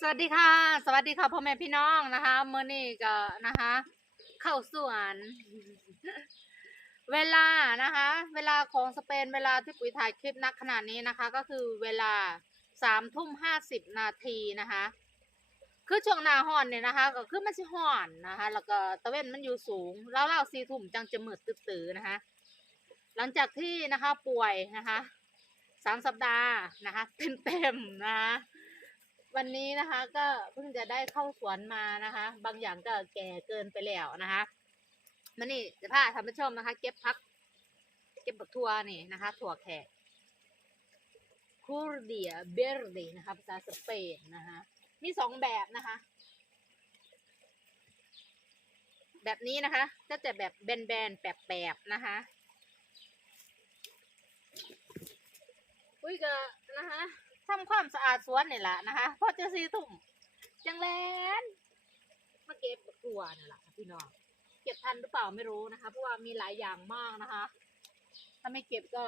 สวัสดีค่ะ สวัสดีค่ะพ่อแม่พี่น้องนะคะเมื่อนี้ก็นะคะ เข้าสวนเวลานะคะ เวลาของสเปนเวลาที่ปุ๋ยถ่ายคลิปนักขนาดนี้นะคะ ก็คือเวลาสามทุ่มห้าสิบนาทีนะคะ คือช่วงหน้าห้อนเนี่ยนะคะ ก็คือมันสิห้อนนะคะ แล้วก็ตะเวนมันอยู่สูงแล้วเล่าสี่ทุ่มจังจะมืดตื้อๆนะคะ หลังจากที่นะคะป่วยนะคะสามสัปดาห์นะคะเต็มๆนะคะ วันนี้นะคะก็เพิ่งจะได้เข้าสวนมานะคะ บางอย่างก็แก่เกินไปแล้วนะคะมันนี่จะพาท่านผู้ชมนะคะ เก็บพัก เก็บบักทั่วนี่นะคะ ถั่วแขกคูรเดียเบรเดนะคะภาษาสเปนนะคะมีสองแบบนะคะ แบบนี้นะคะก็จะแบบแบนๆแปบๆนะคะ อุ้ยก็นะคะ ทำความสะอาดสวนนี่แหละนะคะพอจะซีทุ่มจังแลนมาเก็บกตัวนี่แหละค่ะพี่น้องเก็บทันหรือเปล่าไม่รู้นะคะ เพราะว่ามีหลายอย่างมากนะคะ ถ้าไม่เก็บก็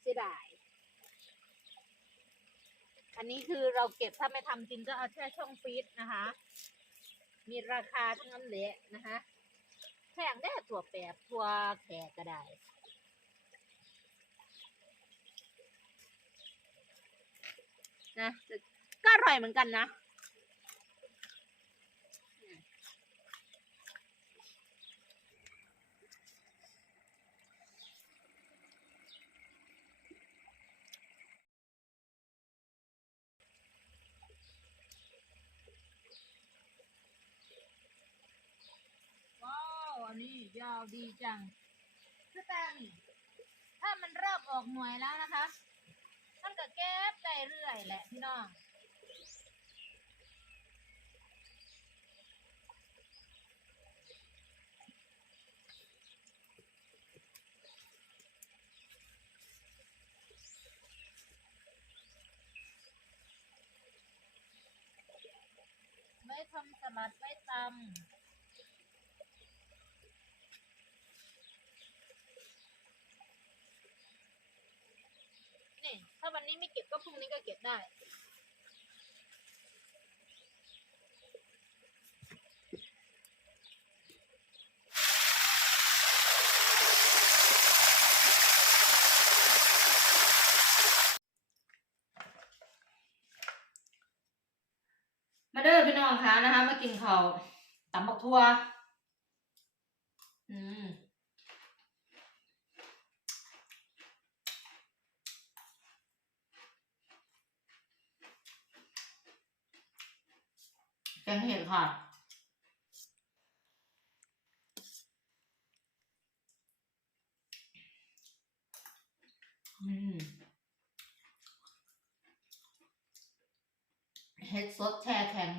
เสียดายอันนี้คือเราเก็บถ้าไม่ทำจริงก็เอาแช่ช่องฟรีซนะคะ มีราคาทั้งนั้นแหละนะคะแพงได้ถั่วแปบถั่วแขกก็ได้ นะก็อร่อยเหมือนกันนะว้าอันนี้ยาวดีจังคือแต่นี่ถ้ามันเริ่มออกหน่วยแล้วนะคะ มันก็เก็บได้เรื่อยแหละพี่น้องไว้ทำสลัดไว้ตำนี่ ถ้าวันนี้ไม่เก็บก็พรุ่งนี้ก็เก็บได้มาเด้อพี่น้องคะนะคะมากินข้าวตำบักทั่วอืม แกงเห็ดค่ะ อืมเห็ดสดแช่แข็ง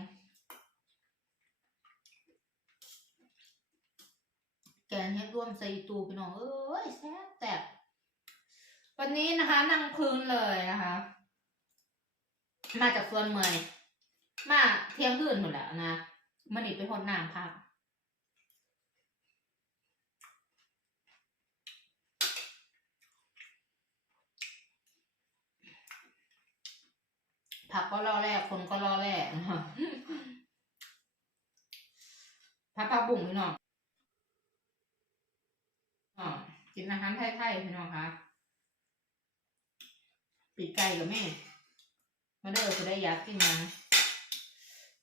แกงเห็ดร่วมใส่ตูพี่น้อง เอ้ยแซ่บแต่บวันนี้นะคะนั่งพื้นเลยนะคะ มาจากส่วนเมย มาเที่ยงคืนหมดแล้วนะมันนี่ไปหดน้ำพักผักก็รอแรกคนก็รอแรกนะผักผักบุ่งพี่น้องอ๋อกินอาหารไทยๆพี่น้องคะปีกไก่กับแม่มาเด้อจะได้อยากกินนะ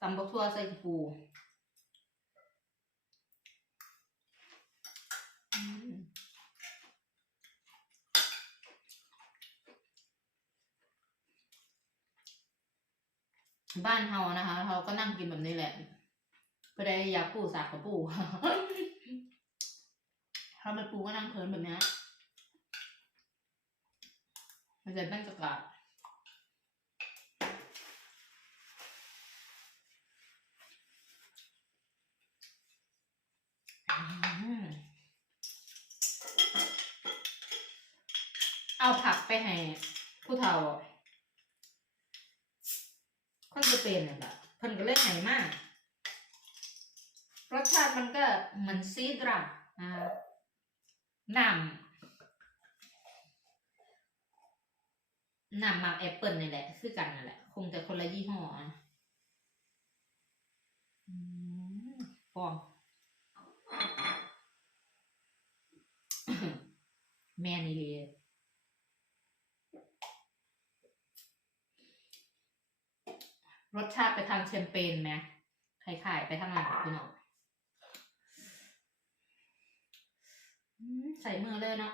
ตำบักทั่วใส่ปูบ้านเฮานะคะเราก็นั่งกินแบบนี้แหละก็ได้ยาปูสากกับปูถ้าไม่ปูก็นั่งเพลินแบบนี้ยมันจะบรรยากาศ เอาผักไปให้ผู้เฒ่าคนจะเปนเนี่ยแบบเพิ่นก็เล่นไหนมาก รสชาติมันก็เหมือนซีดรักนะน้ำน้ำมักแอปเปิลนี่แหละ คือกันนั่นแหละ คงแต่คนละยี่ห้ออะฟอง แม่นี่เลยรสชาติไปทางแชมเปญไหมไข่ไข่ไปทางไหนพี่น้องใส่มือเลยเนาะ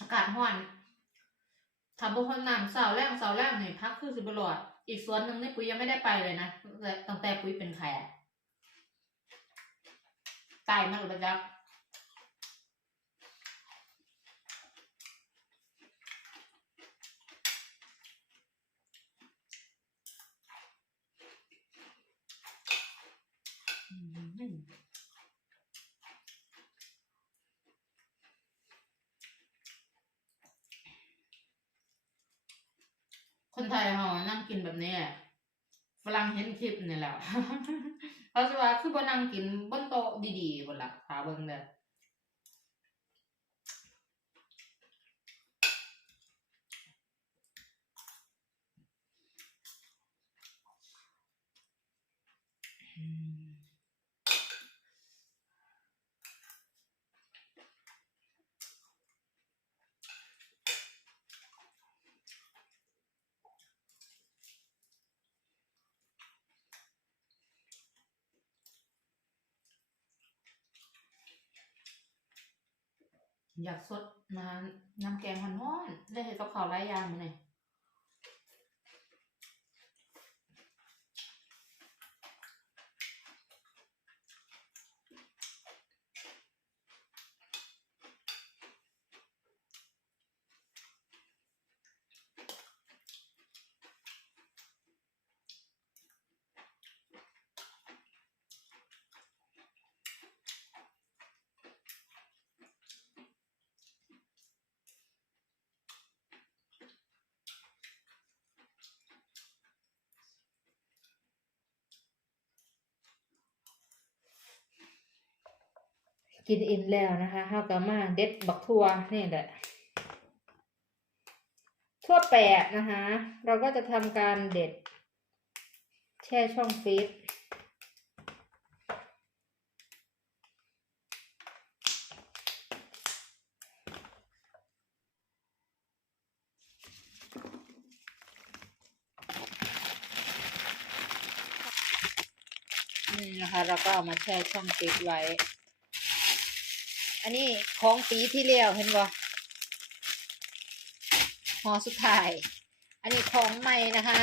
อากาศห้อนถ้าบุคคลน้ำเสาแรกเสาแรงนี่พักคือสิบหลอด อีกส่วนหนึ่งนี่ปุ๋ยยังไม่ได้ไปเลยนะตั้งแต่ปุ๋ยเป็นแขกตายมากเลยจ้ะอืม คนไทยเฮานั่งกินแบบนี้ฝรั่งเห็นคลิปนี่แหละเขาจะว่าคือบ่นั่งกินบนโต๊ะดีๆบนหลักขาเบิ่งเด้อ อยากสดน้ำน้ำแกงฮ้อนๆได้เห็นกับข้าวหลายอย่างมื้อนี้ กินอิ่มแล้วนะคะเฮาก็มาเด็ดบักทั่วนี่แหละทั่วแปดนะคะ เราก็จะทำการเด็ด แช่ช่องฟรีซนี่นะคะ เราก็เอามาแช่ช่องฟรีซไว้ อันนี้ของปีที่แล้วเห็นบ่หอสุดท้าย อันนี้ของใหม่นะคะ